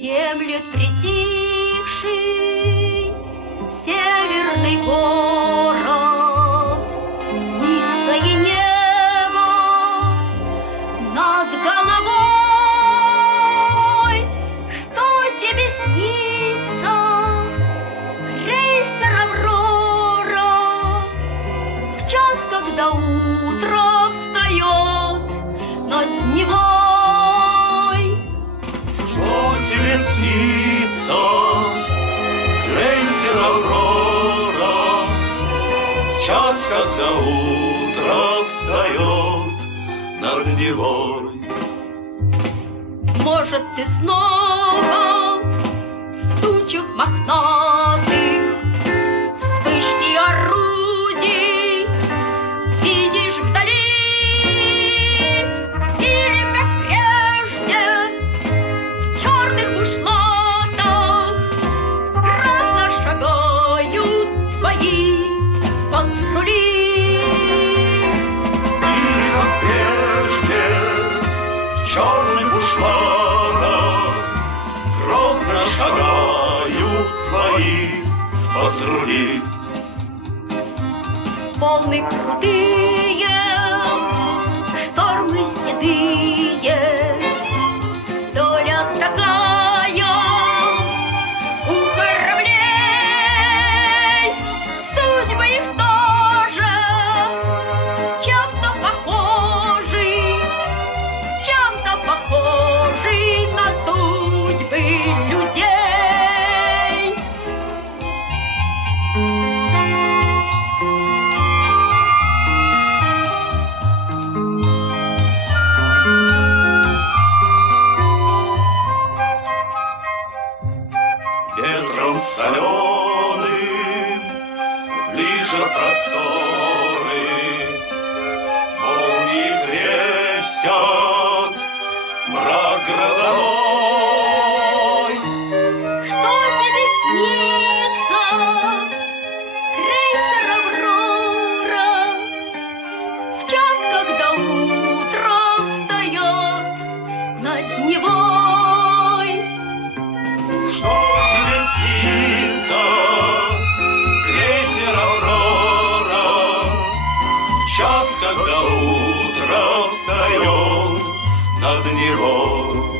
Дремлет притихший северный город, низкое небо над головой. Что тебе снится, крейсер «Аврора», в час, когда утро встает над Невой? Что тебе снится, крейсер «Аврора», в час, когда утро встает над Невой? Может, ты снова в тучах мохнатых вспышки орудий видишь вдали, или, как прежде, в черных бушлатах грозно шагают твои патрули. Или, как прежде, в черных бушлатах грозно шагают твои патрули. Волны крутые, штормы седые, доля такая у кораблей. Судьбы их тоже чем-то похожи на судьбы людей. Ветром соленым ближе просторы, молнии крестят мрак грозовой. Что тебе снится, крейсер «Аврора», в час, когда утро встает над Невой? Что тебе снится, крейсер «Аврора», в час, когда утро встает над Невой?